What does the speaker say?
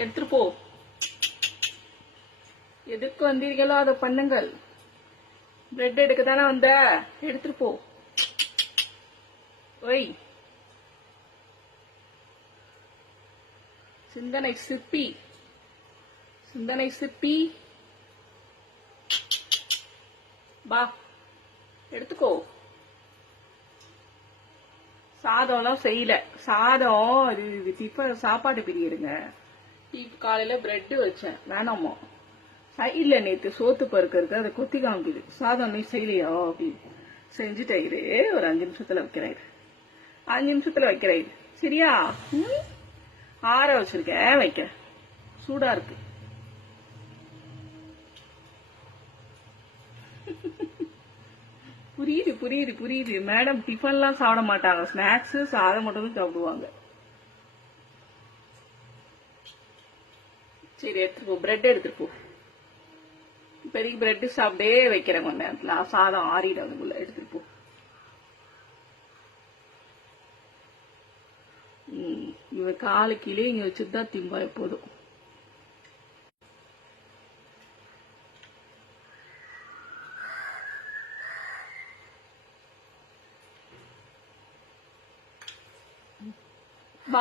எடுத்துட்டு போ. எதுக்கு வந்தீர்களோ அதை பண்ணுங்கள். பிரெட் எடுக்க தானே வந்த, எடுத்துட்டு போ. ஒய் சிந்தனை சிப்பி, சிந்தனை சிப்பி, பா எடுத்துக்கோ. சாதம்லாம் செய்யல. சாதம் இது டிஃபன் சாப்பாடு பிரியிடுங்க. காலையில பிரெட் வச்சேன், வேணாமா இல்ல நேத்து சோத்து பருக்க இருக்கு, அதை கொத்தி காமிக்குது. சாதம் நீ செய்யலையா அப்படின்னு செஞ்சுட்டே. ஒரு 5 நிமிஷத்துல வைக்கிறேன், 5 நிமிஷத்துல வைக்கிறேன். சரியா? ஆற வச்சிருக்கேன், வைக்கிறேன். சூடா இருக்கு. புரியுது புரியுது புரியுது. மேடம் டிஃபன்லாம் சாப்பிட மாட்டாங்க, ஸ்நாக்ஸ் சாதம் மட்டும் சாப்பிடுவாங்க. சரி எடுத்துட்டு போ, பிரெட் எடுத்துட்டு போ. பெரிய பிரெட் சாப்பிட்டே வைக்கிறேன் கொஞ்ச நேரத்துல. சாதம் ஆறிடுறதுக்குள்ள எடுத்துட்டு போ. இவ காலு கீழே இங்க வச்சுதான் திம்பா எப்போதும். பா